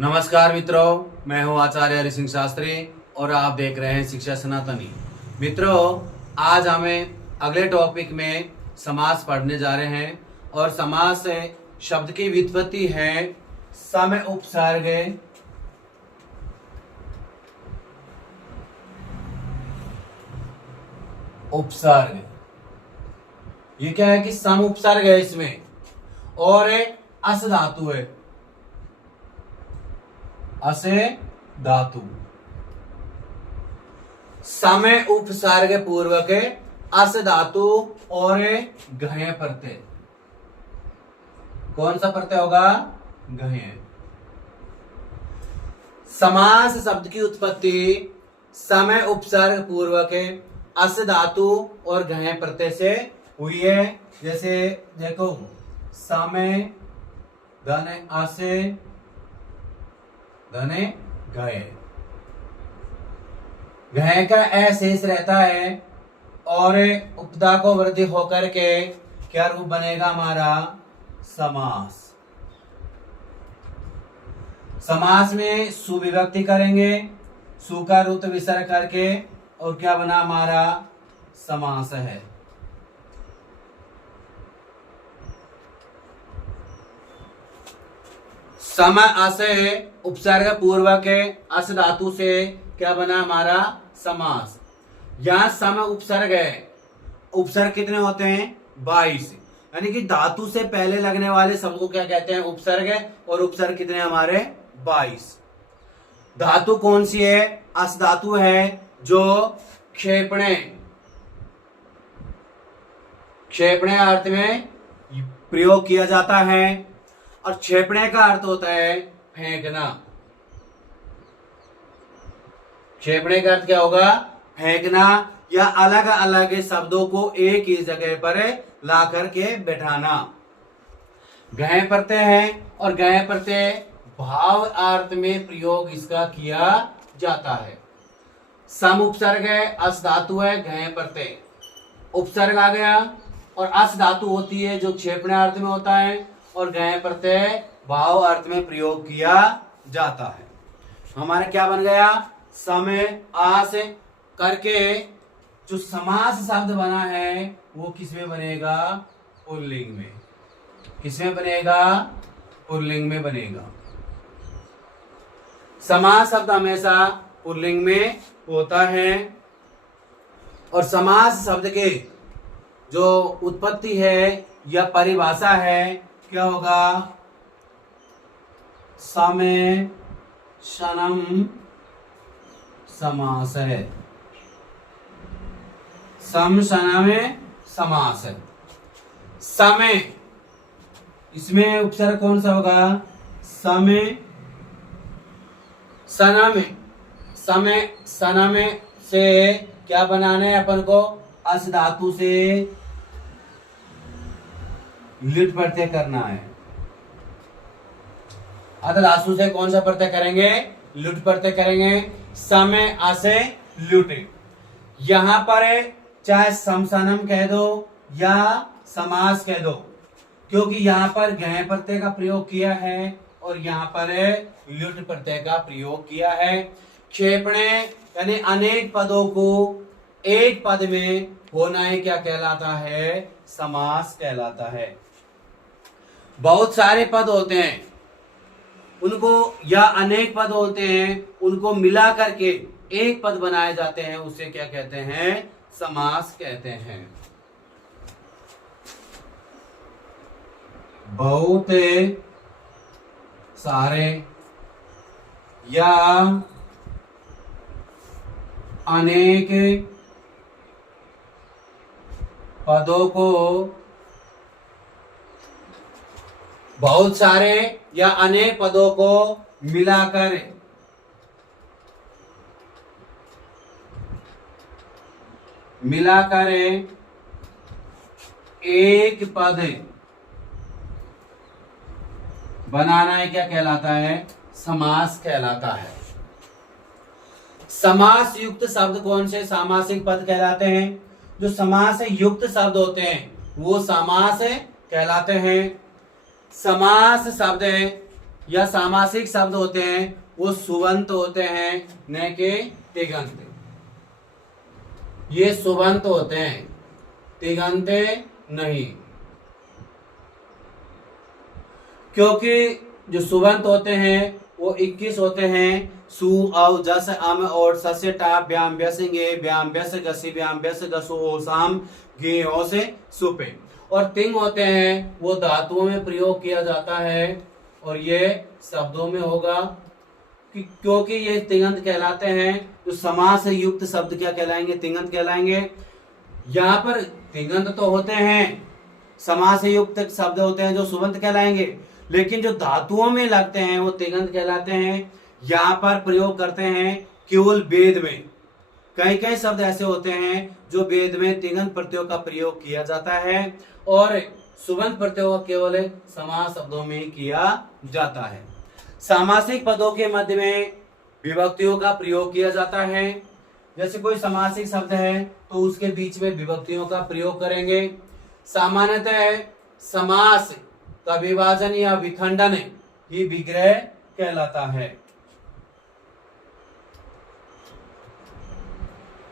नमस्कार मित्रों, मैं हूं आचार्य हरि सिंह शास्त्री और आप देख रहे हैं शिक्षा सनातनी। मित्रों, आज हमें अगले टॉपिक में समास पढ़ने जा रहे हैं और समास से शब्द की व्युत्पत्ति है सम उपसर्ग, उपसर्ग। ये क्या है कि सम उपसर्ग है इसमें और अस धातु है, असे धातु। समय उपसर्ग पूर्वक अस धातु और घय प्रत्यय। कौन सा प्रत्यय होगा? घय। समास शब्द की उत्पत्ति समय उपसर्ग पूर्वक अस धातु और घय प्रत्यय से हुई है। जैसे देखो, समय धन असे धने गए। गए का शेष रहता है और उपदा को वृद्धि होकर के क्या रूप बनेगा हमारा? समास। समास में सुविभक्ति करेंगे, सु का रूप विसर्ग करके, और क्या बना हमारा? समास है। सम असे उपसर्ग पूर्वक अस धातु से क्या बना हमारा? समास। यहां सम उपसर्ग है। उपसर्ग कितने होते हैं? 22। यानी कि धातु से पहले लगने वाले शब्द को क्या कहते हैं? उपसर्ग है। और उपसर्ग कितने हमारे? 22। धातु कौन सी है? अस धातु है, जो क्षेपणे क्षेपणे अर्थ में प्रयोग किया जाता है। और क्षेपणे का अर्थ होता है फेंकना। क्षेपणे का अर्थ क्या होगा? फेंकना, या अलग अलग शब्दों को एक ही जगह पर ला करके बैठाना। गय प्रत्यय है और गय प्रत्यय भाव अर्थ में प्रयोग इसका किया जाता है। सम उपसर्ग है, अस धातु है, गय प्रत्यय। उपसर्ग आ गया और अस धातु होती है जो क्षेपणे अर्थ में होता है, और गय प्रत्यय भाव अर्थ में प्रयोग किया जाता है। हमारा क्या बन गया? समय आस करके जो समास शब्द बना है वो किसमें बनेगा? पुल्लिंग में। किसमें बनेगा? पुल्लिंग में बनेगा। समास शब्द हमेशा पुल्लिंग में होता है। और समास शब्द के जो उत्पत्ति है या परिभाषा है, क्या होगा? समय शनम समास है। सम शनम समास है। समय, इसमें उपसर्ग कौन सा होगा? समय सनम। समय सनम से क्या बनाना है अपन को? अस धातु से लिट प्रत्यय करना है। अतः धातु से कौन सा प्रत्यय करेंगे? लुट प्रत्यय करेंगे। समय असे लुट। यहां पर चाहे समसनम कह दो या समास कह दो, क्योंकि यहां पर गय प्रत्यय का प्रयोग किया है और यहां पर लुट प्रत्यय का प्रयोग किया है। क्षेपणे यानी अनेक पदों को एक पद में होना ही क्या कहलाता है? समास कहलाता है। बहुत सारे पद होते हैं उनको, या अनेक पद होते हैं उनको मिला करके एक पद बनाए जाते हैं, उसे क्या कहते हैं? समास कहते हैं। बहुत सारे या अनेक पदों को, बहुत सारे या अनेक पदों को मिलाकर एक पद बनाना है क्या कहलाता है? समास कहलाता है। समास युक्त शब्द कौन से सामासिक पद कहलाते हैं? जो समास युक्त शब्द होते हैं वो समास कहलाते हैं। समास शब्द या सामासिक शब्द होते हैं वो सुबंत होते हैं, न कि तिगंत। ये सुबंत होते हैं, तिगंते नहीं। क्योंकि जो सुबंत होते हैं वो 21 होते हैं। सु अव जस अम और सस्य टाप ब्याम व्यस गे ब्याम व्यस गसी ब्याम व्यस गसो ओसाम गे ओ से सुपे। और तिंग होते हैं वो धातुओं में प्रयोग किया जाता है और ये शब्दों में होगा क्योंकि ये तिंगंत कहलाते हैं। जो समास युक्त शब्द क्या कहलाएंगे? तिंगंत कहलाएंगे। यहाँ पर तिंगंत तो होते हैं, समास युक्त शब्द होते हैं जो सुबंत कहलाएंगे, लेकिन जो धातुओं में लगते हैं वो तिंगंत कहलाते हैं। यहाँ पर प्रयोग करते हैं केवल वेद में। कई कई शब्द ऐसे होते हैं जो वेद में तिंगंत प्रत्ययों का प्रयोग किया जाता है और सुबंत प्रत्ययों का केवल समास शब्दों में ही किया जाता है। सामासिक पदों के मध्य में विभक्तियों का प्रयोग किया जाता है। जैसे कोई समासिक शब्द है तो उसके बीच में विभक्तियों का प्रयोग करेंगे। सामान्यतः समास का विभाजन या विखंडन ही विग्रह कहलाता है।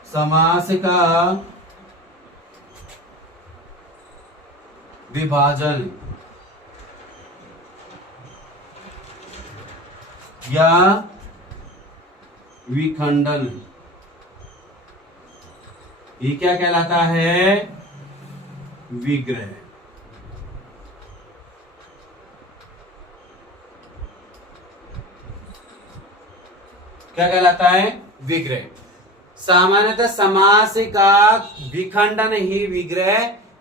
समास का विभाजन या विखंडन ये क्या कहलाता है? विग्रह। क्या कहलाता है? विग्रह। सामान्यतः समास का विखंडन ही विग्रह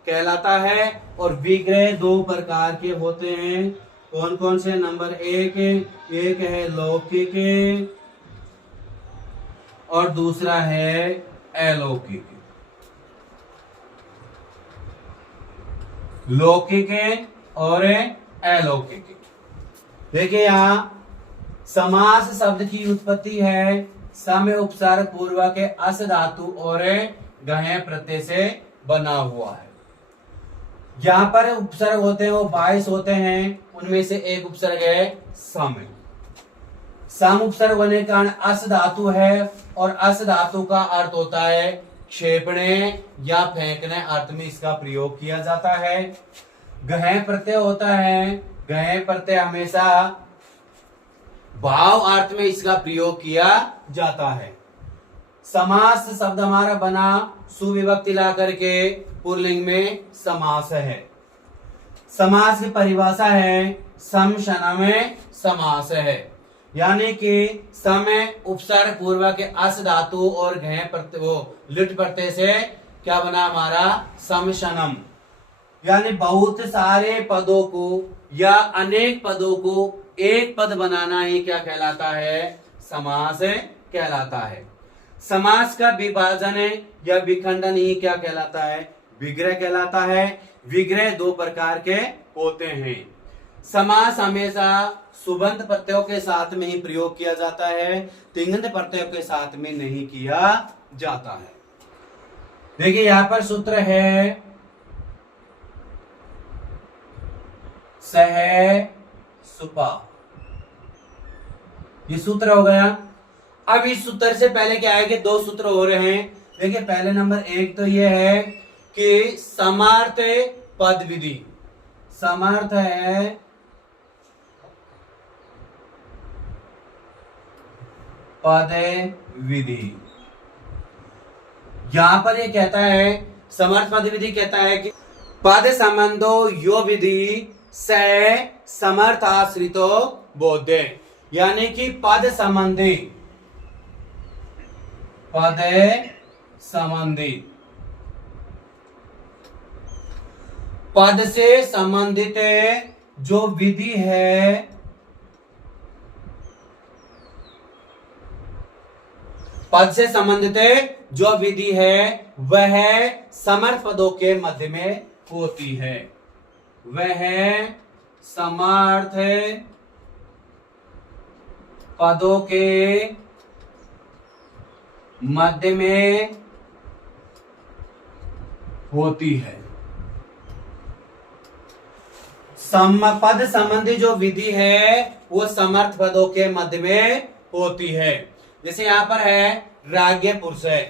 कहलाता है और विग्रह दो प्रकार के होते हैं। कौन कौन से? नंबर एक है लौकिक और दूसरा है अलौकिक। लौकिक और अलौकिक। देखिए यहाँ समास शब्द की उत्पत्ति है समय उपसर्ग पूर्वक के अस धातु और गहे प्रत्यय से बना हुआ है। यहाँ पर उपसर्ग होते हैं वो 22 होते हैं, उनमें से एक उपसर्ग है सम। सम उपसर्ग होने के कारण अस धातु है और अस धातु का अर्थ होता है क्षेपणे या फेंकने अर्थ में इसका प्रयोग किया जाता है। गहे प्रत्यय होता है, गहे प्रत्यय हमेशा भाव अर्थ में इसका प्रयोग किया जाता है। समास शब्द हमारा बना सुविभक्ति ला करके पुल्लिंग में समास है। समास की परिभाषा है सम शनम समास है, यानी कि समय उपसर्ग पूर्वक के अस धातु और घय प्रत्यय वो लिट प्रत्यय से क्या बना हमारा सम शनम, यानी बहुत सारे पदों को या अनेक पदों को एक पद बनाना ही क्या कहलाता है? समास कहलाता है। समास का विभाजन या विखंडन ही क्या कहलाता है? विग्रह कहलाता है। विग्रह दो प्रकार के होते हैं। समास हमेशा सुबंत प्रत्ययों के साथ में ही प्रयोग किया जाता है, तिङंत प्रत्ययों के साथ में नहीं किया जाता है। देखिए यहां पर सूत्र है सह सुपा, ये सूत्र हो गया। अब इस सूत्र से पहले क्या है कि दो सूत्र हो रहे हैं। देखिए पहले नंबर एक तो ये है कि समर्थ पद विधि, समर्थ है पद विधि। यहां पर ये कहता है समर्थ पद विधि कहता है कि पद संबंधो यो विधि से समर्थ आश्रितो बोधे, यानी कि पद संबंधी पद से संबंधित जो विधि है पद से संबंधित जो विधि है वह समर्थ पदों के मध्य में होती है। वह समर्थ पदों के मध्य में होती है। पद संबंधी जो विधि है वो समर्थ पदों के मध्य में होती है। जैसे यहां पर है राग्य पुरुष है,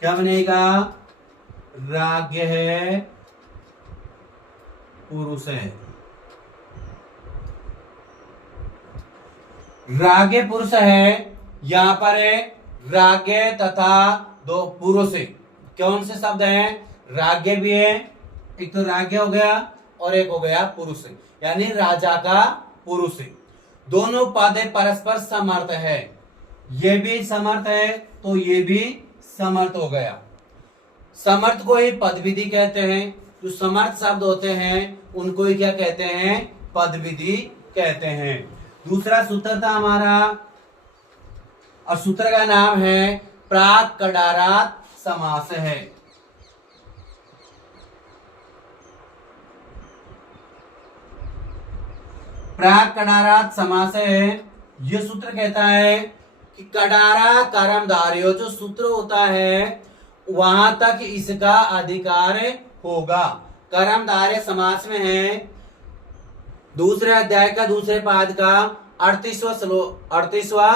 क्या बनेगा? राग्य है पुरुष है। राग्य पुरुष है, यहां पर है राग्य तथा दो पुरुष है। कौन से शब्द हैं? राग्य भी है, एक तो राग्य हो गया और एक हो गया पुरुष, यानी राजा का पुरुष। दोनों पद परस्पर समर्थ है, ये भी समर्थ है तो ये भी समर्थ हो गया। समर्थ को ही पद विधि कहते हैं। जो समर्थ शब्द होते हैं उनको ही क्या कहते हैं? पद विधि कहते हैं। दूसरा सूत्र था हमारा, और सूत्र का नाम है प्राक कडारात समास है। प्राक कडारात समास है। यह सूत्र कहता है कि कडारा कर्मधारय जो सूत्र होता है वहां तक इसका अधिकार होगा। कर्मधारय समास में है दूसरे अध्याय का दूसरे पाद का 38वां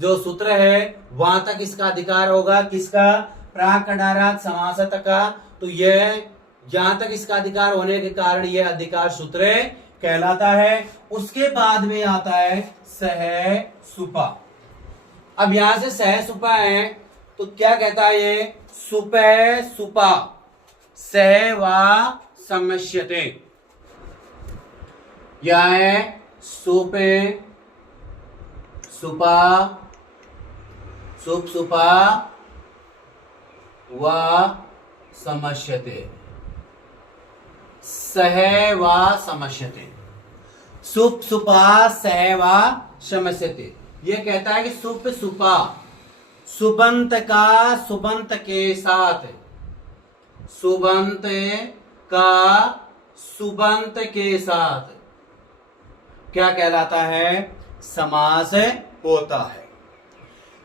जो सूत्र है वहां तक इसका अधिकार होगा। किसका? प्राक कडारात समास का। तो यह जहां तक इसका अधिकार होने के कारण यह अधिकार सूत्र कहलाता है। उसके बाद में आता है सह सुपा। अब यहां से सह सुपा है तो क्या कहता है ये? सुपह सुपा सह वा समस्यते। यह है सुपे सुपा सुप सुपा व समस्यते। सह व समस्यते, सुप सुपा सह व समस्यते। ये कहता है कि सुप सुपा सुबंत का सुबंत के साथ, सुबंत का सुबंत के साथ क्या कहलाता है? समास होता है।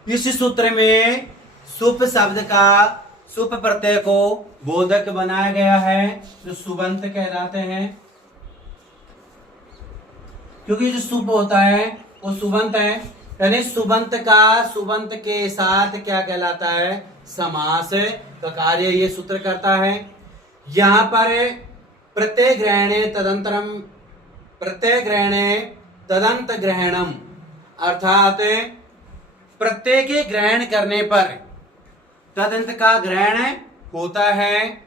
इस सूत्र में सुप शब्द का सुप प्रत्यय को बोधक बनाया गया है जो सुबंत कहलाते हैं, क्योंकि जो सुप होता है वो सुबंत है, यानी सुबंत का सुबंत के साथ क्या कहलाता है? समास का कार्य ये सूत्र करता है। यहां पर प्रत्यय ग्रहणे तदंतरम, प्रत्यय ग्रहणे तदंत ग्रहणम, अर्थात प्रत्यय के ग्रहण करने पर तदंत का ग्रहण होता है।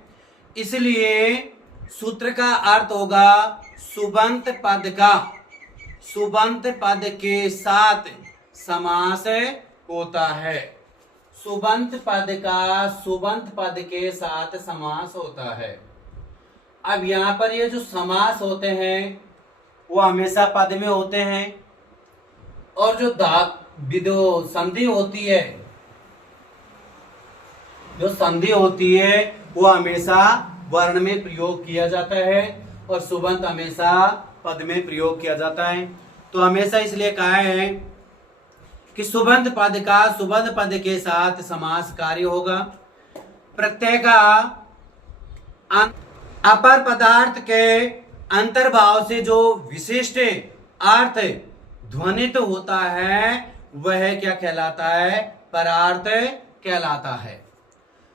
इसलिए सूत्र का अर्थ होगा सुबंत पद का सुबंत पद के साथ समास होता है। सुबंत पद का सुबंत पद के साथ समास होता है। अब यहां पर ये जो समास होते हैं वो हमेशा पद में होते हैं, और जो संधि होती है, जो संधि होती है वो हमेशा वर्ण में प्रयोग किया जाता है और सुबंत हमेशा पद में प्रयोग किया जाता है। तो हमेशा इसलिए कहा है कि सुबंत पद का सुबंत पद के साथ समास कार्य होगा। प्रत्यय का अपर पदार्थ के अंतर्भाव से जो विशिष्ट अर्थ ध्वनित होता है वह क्या कहलाता है? परार्थ कहलाता है।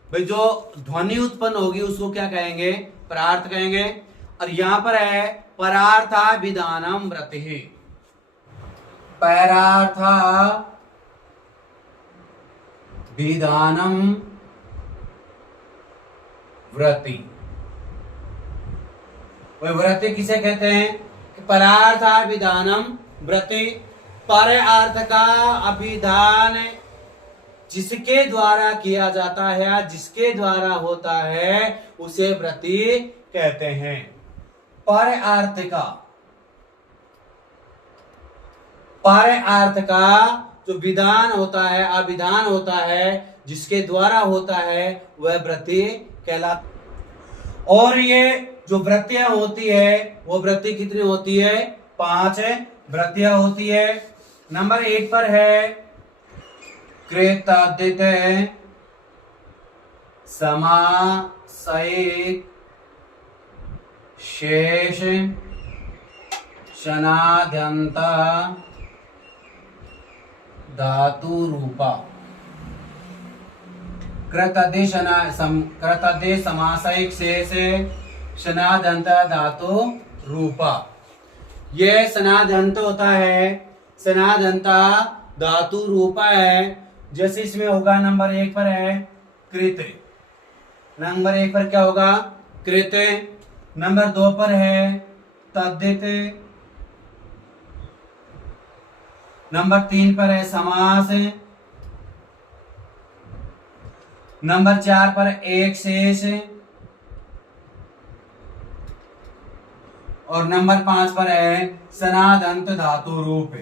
भाई जो ध्वनि उत्पन्न होगी उसको क्या कहेंगे? परार्थ कहेंगे। और यहां पर है परार्था विधानम व्रति, परार्था विधानम व्रति। वह व्रति किसे कहते हैं? कि परार्था विधानम व्रति, पर अर्थ का अभिधान जिसके द्वारा किया जाता है, जिसके द्वारा होता है उसे व्रति कहते हैं। पर अर्थ का जो विधान होता है, अभिधान होता है, जिसके द्वारा होता है वह व्रति कहलाता। और ये जो वृत्तियां होती है वो वृत्ति कितनी होती है? 5 वृत्तियां होती है। नंबर 1 पर है कृतादित समासयिक शेष शनाद्यंत धातु रूपा। कृतद्धित समासयिक शेष शनाद्यंत धातु रूपा। ये शनाद्यंत होता है, शनाद्यंत धातु रूपा है। जैसे इसमें होगा नंबर 1 पर है कृत, नंबर 1 पर क्या होगा कृत, नंबर 2 पर है तद्धित, नंबर 3 पर है समास, नंबर 4 पर एक शेष और नंबर 5 पर है शनादंत धातु रूप।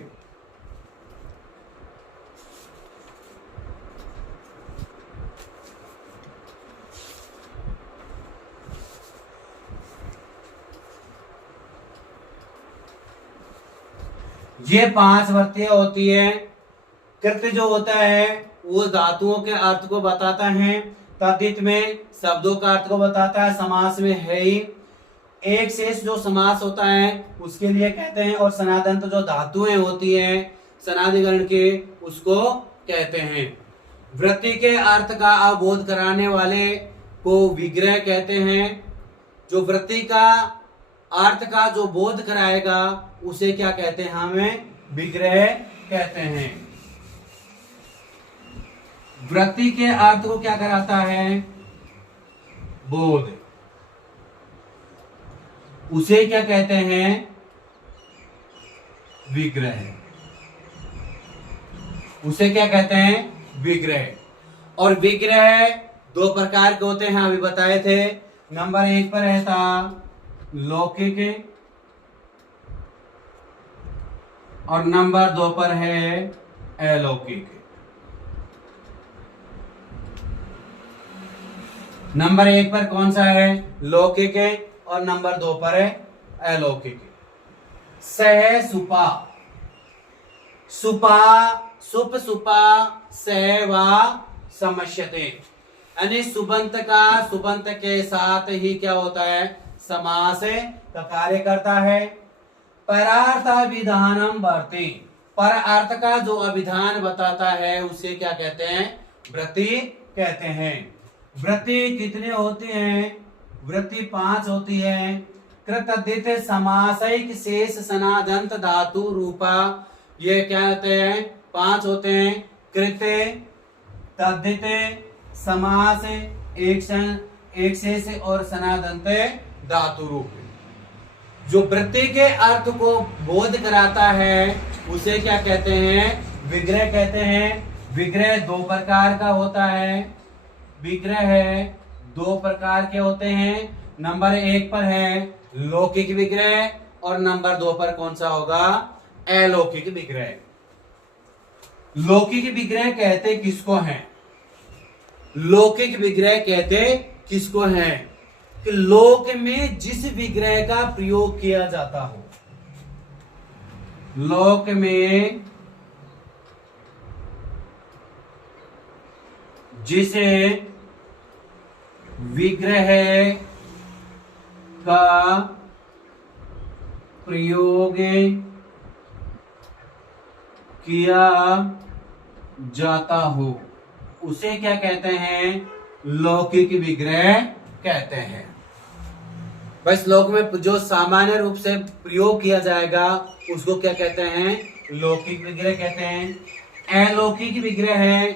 ये 5 वृत्तियां होती है। कृत्य जो होता है वो धातुओं के अर्थ को बताता है, तद्धित में शब्दों का अर्थ को बताता है, समास में है ही। एक शेष जो समास होता है उसके लिए कहते हैं, और सनादंत जो धातुएं होती है सनादिकरण के उसको कहते हैं। वृत्ति के अर्थ का अवबोध कराने वाले को विग्रह कहते हैं। जो वृत्ति का अर्थ का जो बोध कराएगा उसे क्या कहते हैं, हमें विग्रह कहते हैं। वृत्ति के अर्थ को क्या कराता है, बोध, उसे क्या कहते हैं, विग्रह, उसे क्या कहते हैं, विग्रह। और विग्रह 2 प्रकार के होते हैं, अभी बताए थे। नंबर 1 पर है था लौकिक और नंबर 2 पर है अलौकिक। नंबर 1 पर कौन सा है, लौकिक है, और नंबर 2 पर है अलौकिक। सह सुपा, सुपा सुप सुपा सह व समस्यते, यानी सुबंत का सुबंत के साथ ही क्या होता है, समास का कार्य करता है। परार्थ विधानम वर्ति, पर अर्थ का जो अभिधान बताता है उसे क्या कहते हैं, वृत्ति कहते हैं। वृत्ति कितने होते हैं, वृत्ति 5 होती है। कृतद्धित समासयिक शेष सनादंत धातु रूपा, ये क्या होते हैं, 5 होते हैं। कृत, तद्धित, समास, एक शेष और सनादंत धातु रूप। जो वृत्ति के अर्थ को बोध कराता है उसे क्या कहते हैं, विग्रह कहते हैं। विग्रह 2 प्रकार का होता है। विग्रह 2 प्रकार के होते हैं। नंबर 1 पर है लौकिक विग्रह और नंबर 2 पर कौन सा होगा, अलौकिक विग्रह। लौकिक विग्रह कहते किसको हैं, लौकिक विग्रह कहते किसको हैं, कि लोक में जिस विग्रह का प्रयोग किया जाता हो, लोक में जिसे विग्रह का प्रयोग किया जाता हो उसे क्या कहते हैं, लौकिक विग्रह कहते हैं। बस लोक में जो सामान्य रूप से प्रयोग किया जाएगा उसको क्या कहते हैं, लौकिक विग्रह कहते हैं। अलौकिक विग्रह है,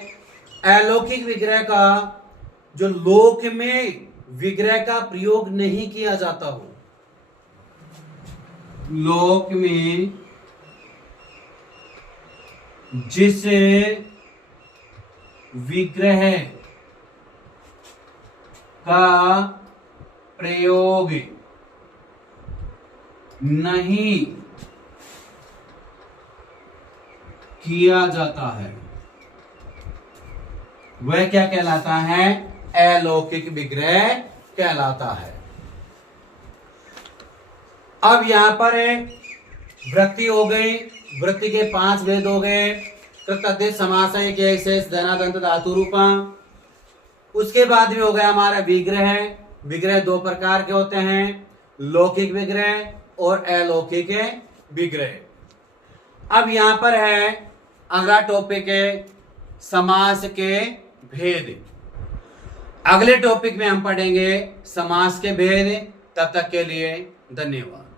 अलौकिक विग्रह का जो लोक में विग्रह का प्रयोग नहीं किया जाता हो, लोक में जिस विग्रह का प्रयोग नहीं किया जाता है वह क्या कहलाता है, अलौकिक विग्रह कहलाता है। अब यहां पर वृत्ति हो गई, वृत्ति के 5 भेद हो गए। कृतद्धित समासयिक शेष धनादंत धातु रूपा। उसके बाद में हो गया हमारा विग्रह। विग्रह 2 प्रकार के होते हैं, लौकिक विग्रह और अलौकिक विग्रह। अब यहां पर है अगला टॉपिक है समास के भेद। अगले टॉपिक में हम पढ़ेंगे समास के भेद। तब तक के लिए धन्यवाद।